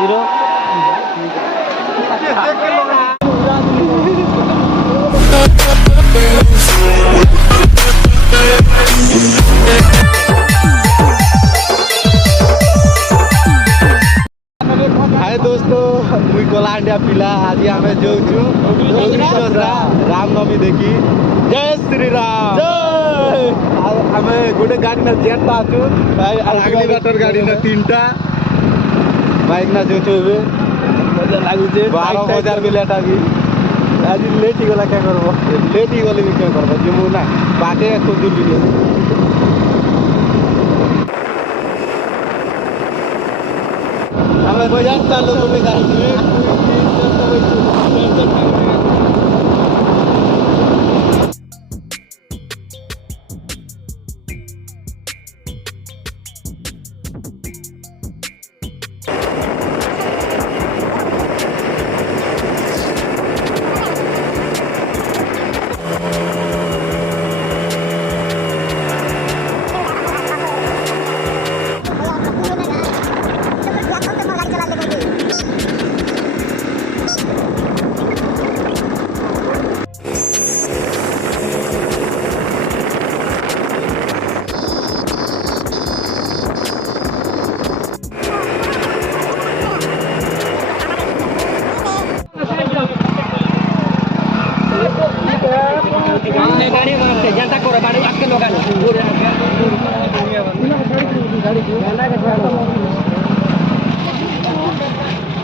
हाय दोस्तों, मुई कोलांडिया पिला आज आम जो रामनवमी देखी। जय श्री राम। जय आम गोटे गाड़ी ना जेटा अच्छु आगली बाटर गाड़ी ना 3टा बाइक ना जो मजा लगुचे 12,000 भी लेट आगे आज लेट ही गला क्या करब लेट ही गले भी क्या करब जो ना बाटे खूब दूर भी हमें बाजार चालू होने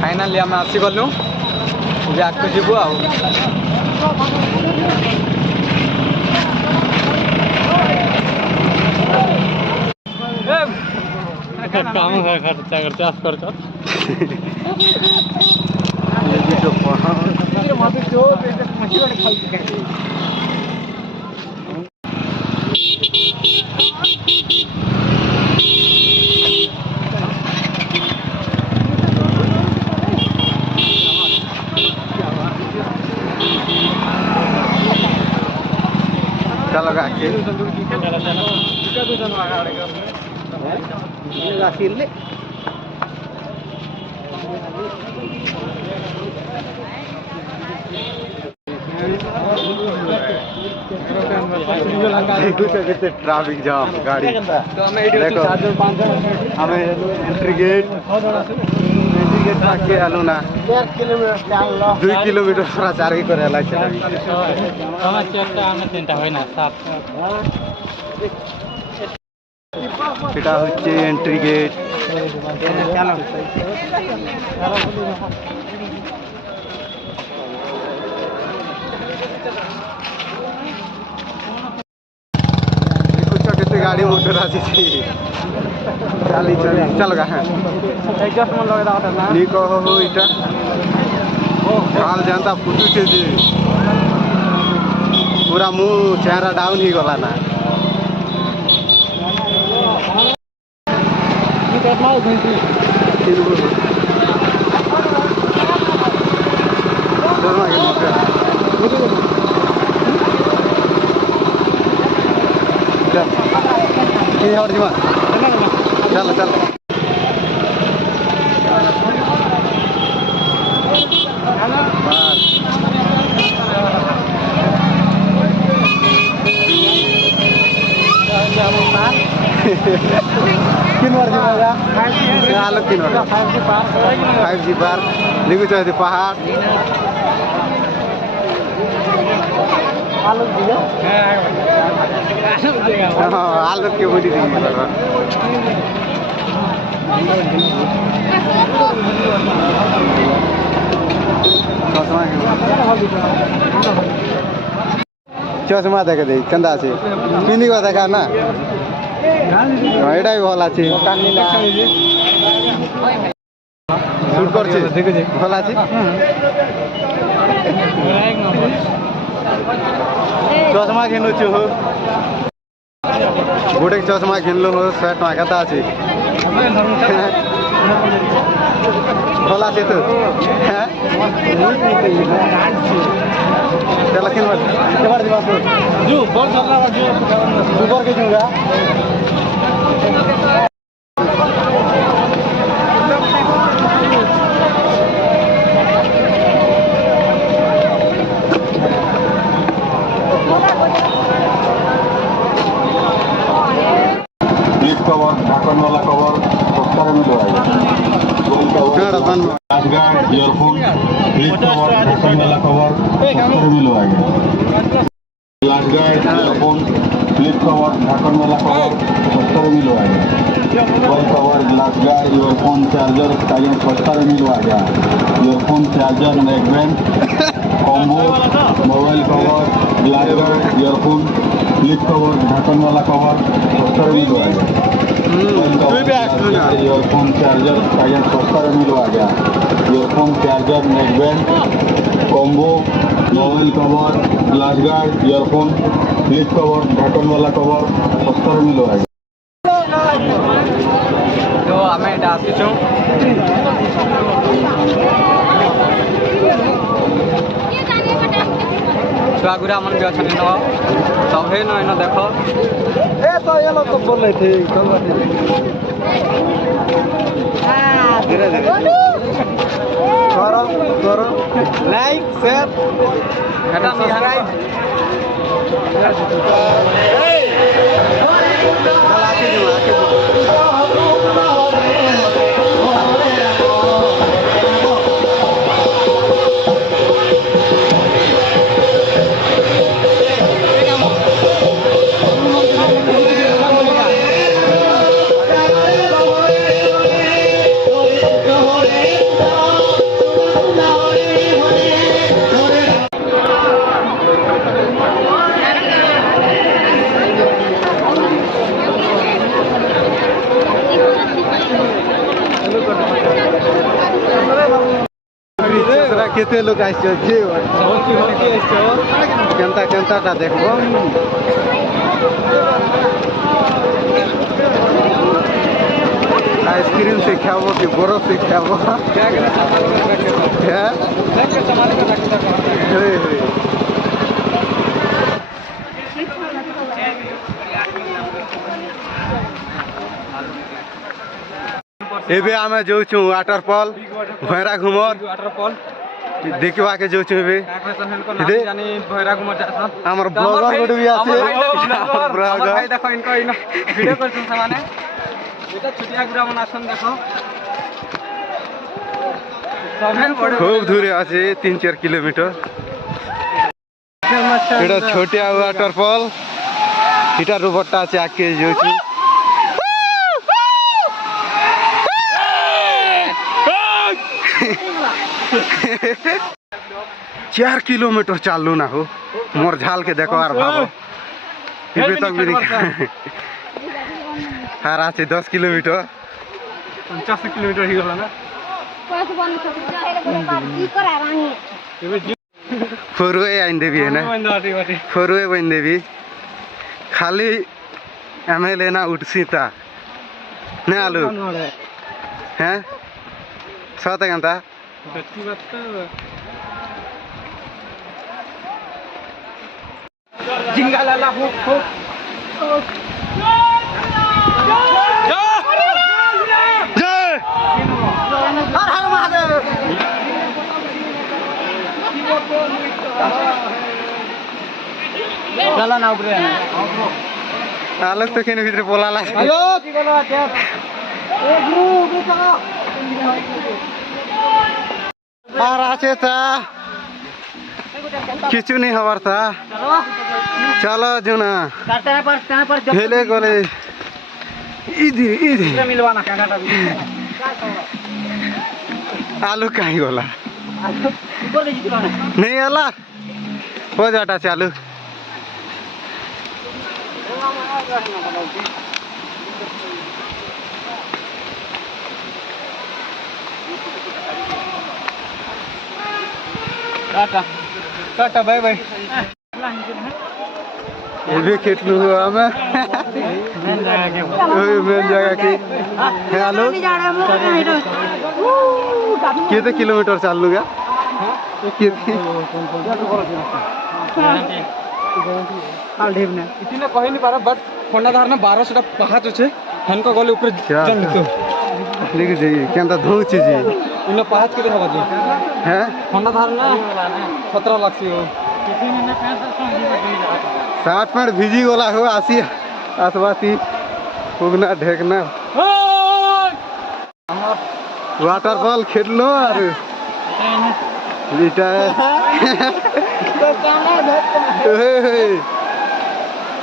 फाइनाली आम आसीगलु आगे जीवु काम खर्चा खर्चा कर चलो ट्रैफिक जाम गाड़ी देखो हमें एंट्री गेट के आलू ना 2 किलोमीटर पूरा 4 करे एंट्री गेट गाड़ी मोटर आसी चली चल इटा काल जनता फुटुचे पूरा मुँह चेहरा डाउन ही गला ना चल चल फाइव जी पार्क देखो चाहे पहाड़ आलू के बड़ी चश्मा देखे दे कंदा से पिंदी को देखा ना एटा भी भल अच्छे शूट कर भल अच्छे चश्मा किनुछु गोटे चश्मा किनलु 100 टका कता अछि भल अच्छे तो चल सुपर के दूंगा कवर ढक्कन वाला कवर सस्ता में मिलवाएगा ईयरफोन फ्लिप कवर ढक्कन वाला कवर सस्ता में मिलवाएगा glass guard earphone flip cover ढक्कन वाला कवर सस्ता में मिलवाएगा mobile cover glass guard earphone charger size सस्ता में मिलवाएगा earphone charger neckband combo mobile cover glass guard earphone flip cover ढक्कन वाला कवर सस्ता में मिलवाएगा ईयरफोन चार्जर साइज सस्ता में मिलवाएगा earphone charger neckband combo mobile cover glass guard earphone flip cover ढक्कन वाला कवर सस्ता में मिलवाएगा तो आम ये आसीचु छुआ गुरा मन भी अच्छा न सभे न इन देख ए तो ये लोग तो बोल रहे थे चल धीरे धीरे करो करो लाइक शेयर सब्सक्राइब केते लोग आइछ जे केनता केनता देखबो आइसक्रीम से खाबो कि बर्फ से खाबो एबे आमे जाउछु वाटरफॉल भैरा घुमर वाटरफॉल देखवा के जाउछु एबे इदे जानी भैरा घुमर जासन हमर ब्लॉगर गुड भी आछे ब्लॉगर भाई देखो इनको इन वीडियो करछन समाने एटा छुटिया गुरा मन आसन देखो खूब दूर আছে 3-4 किलोमीटर এটা छोटिया वाटरफॉल এটা रोबोटा আছে आके जाउछु 4 किलोमीटर चालू ना हो मोर झाल के देखो यार भागो इबे तक भी हार আছে 10 किलोमीटर 50 किलोमीटर ही गला ना फोरवे आइन देवी है ना फोरवे बन देवी खाली हमें लेना उठसीता ना आलू हैं 7 घंटा जिंगा लाला हो हर हर महादेव चला ना ऊपर आलोक तो केने भीतर बोलाला हेलो की बोला क्या ए गुरु चलो আর আছে তা কিছু নেই হবার তা চলো জোনা হেলে গলে ইদি ইদি মিলवाना कांगाटा आलू कहीं गला नहीं होला हो जाता चालू टाटा टाटा बाय बाय ये भी कितनु हुआ मैं मेन जगह की हेलो कितने किलोमीटर चल लूँगा इतने कही नहीं पारा बट खोंडा धारना 1200 पहाड़ अच्छे हनको गले ऊपर चल तो लेके जाइए क्या धो चीज इन पहाड़ के हवा जो है खोंडा धारना 17 लाख से हो 60 मिनट भिजी गला हो आसी आसवासी पुगना ढेकना वाटरफॉल खेललो और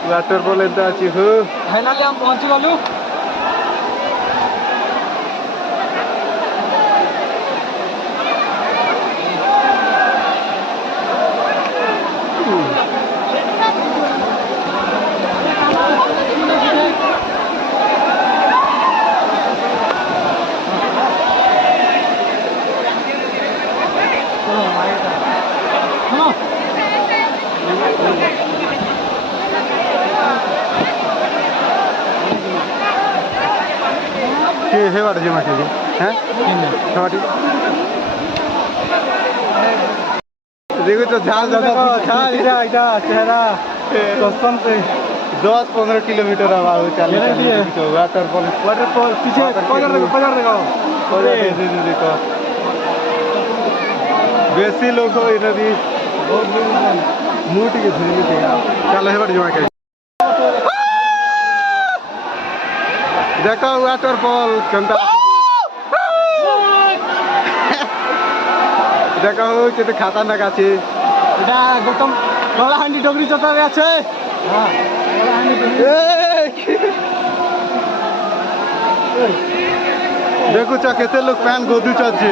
वाटरफॉल एदा अच्छी हो फाइनली हम पहुंची गलु हे बाटे जमा के हैं छाटी देखो तो झाल दादा झाल इधर चेहरा कसम से 10-15 किलोमीटर अब चल तो वाटरफॉल पीछे पकड़ देखो बेसी लोग हो नदी मूट के धरी थे चल हे बाटे जमा के देखो वाटरफॉल कंटा देखो केते खतरनाक আছে এটা গৌতম কলাহান্ডি ডগরি চত্বরে আছে হ্যাঁ কলাহান্ডি দেখো চ কেতে লোক প্যান গোদু চচ্ছে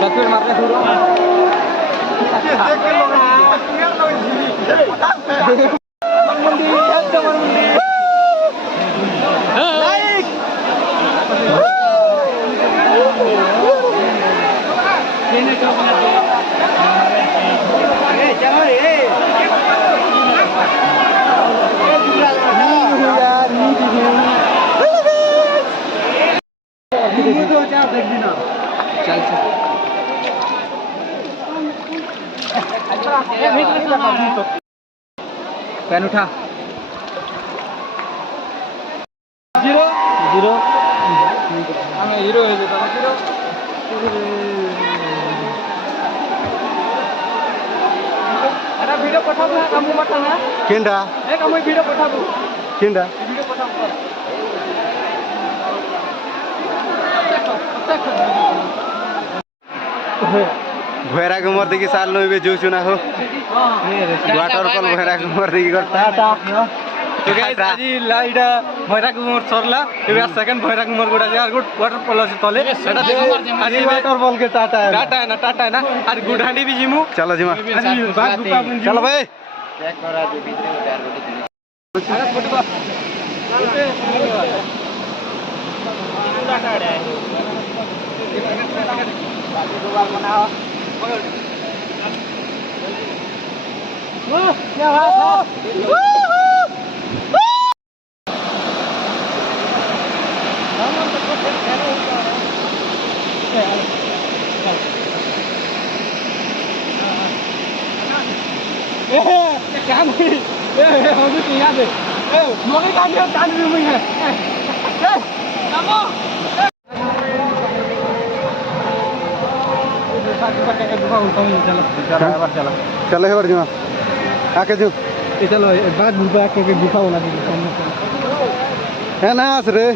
सतवेर मारने छोड़ो पैन उठा 0 हमें हीरो है जो जीरो अरे वीडियो पठा दो काम मत ना केंडा ए काम वीडियो पठा दो केंडा वीडियो पठा भैरा गुमर देखि साल नबे जो सुना हो वाटरफॉल भैरा गुमर देखि करता तो गाइस आज लाइडा भैरा गुमर सरला एबे सेकंड भैरा गुमर गोडा यार गुड वाटरफॉल আছে তলে এটা आज वाटरफॉल के टाटा है ना आज गुडांडी भी जिमु चलो जिमा चलो भाई चेक करा दे भीतर उतार रोटी अरे फोटो का टाटा है बाकी दो बार बनाओ क्या बात है क्या हम भी याद है मगर कान भी हुई है चलो है जो आके जो चलो बाद बुबा के गुफा वाला है ना रे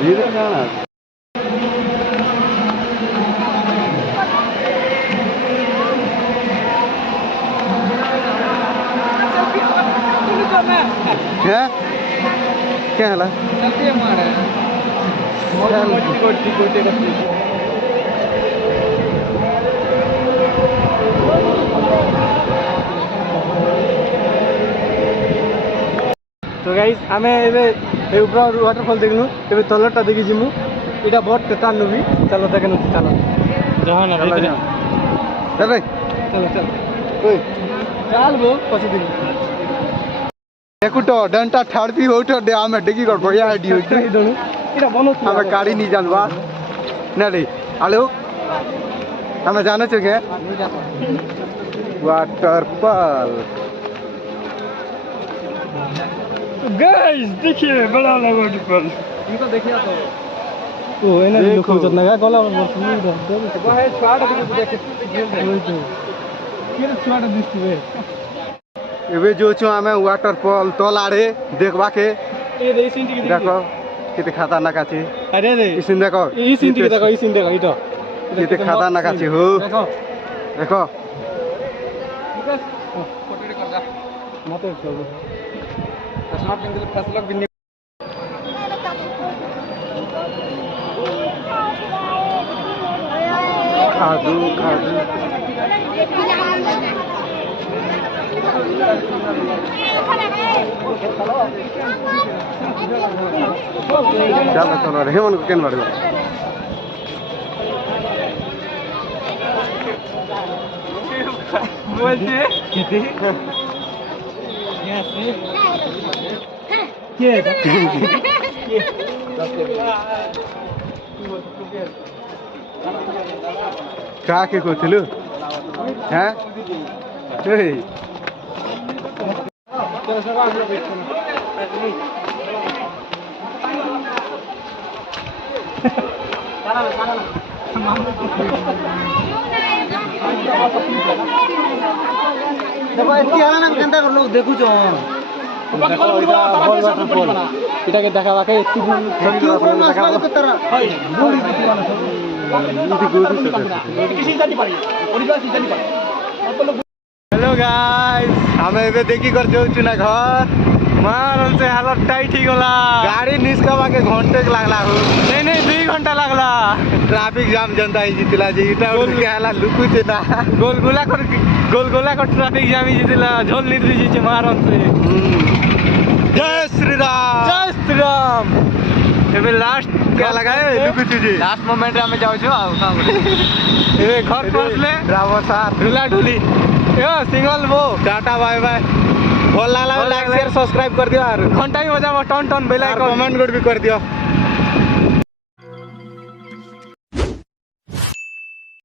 धीरे जाना क्या क्या है तो गाइस आमे एबे ऊपर वाटरफॉल देखनु एबे तलटा देखि जिमु एटा बहुत तेतानु भी चलो देखनु चलो जहां ना चल रे चल ओए चल वो पछी दिन एकुटो डंटा ठाड़पी होटो दे आमे डेगी कर बढ़िया आईडी होई हमें गाड़ी नहीं जानवा नहीं हेलो हमें जाने चाहिए वाटरफॉल गाइस देखिए बड़ा वाला वाटरफॉल इनको देखिए तो ओ एना लोक जतना का गला बोलछनी इधर देखो है छुआटा देखे केन छुआटा दिसबे एबे जो छु हमें वाटरफॉल तोलाड़े देखबा के ए रे सिंटी के देखो किते खतरनाक अछि अरे रे इसिन देखो ई सिंटी के देखो ई सिंटी देखो इतो किते खतरनाक अछि हो देखो देखो विकास फोटो कर जा मत सब स्मार्ट केंद्र फसलक भी खादू खादू चलो चलो रे हेमन को केन बाड़ो बोलते किते यस के का के कहथिलु हैं ए देखो एती हला ना केनता कर लोग देखु छ इटा के देखावा के एती हेलो गाइस हमें एबे देखी कर जो चुना घर मारन से हालत टाइट ही गला गाड़ी निस्कवा के घंटे के लागला हो नहीं 2 घंटा लागला ट्रैफिक जाम जनता ही जितला जी इटा उठ के हाला लुकु चेता गोलगोला को ट्रैफिक जाम ही जितला झोल निद्री जी छे मारन से जय श्री राम एबे लास्ट क्या लगाए लुकु चीजी लास्ट मोमेंट रे हमें जाउ छो एबे घर पहुंचले रावण साथ ढुला ढुली यो सिंगल वो टाटा बाय बाय बोल लाइक शेयर सब्सक्राइब कर दियो और घंटा ही बजाबो टन टन बेल आइकन कमेंट भी कर दियो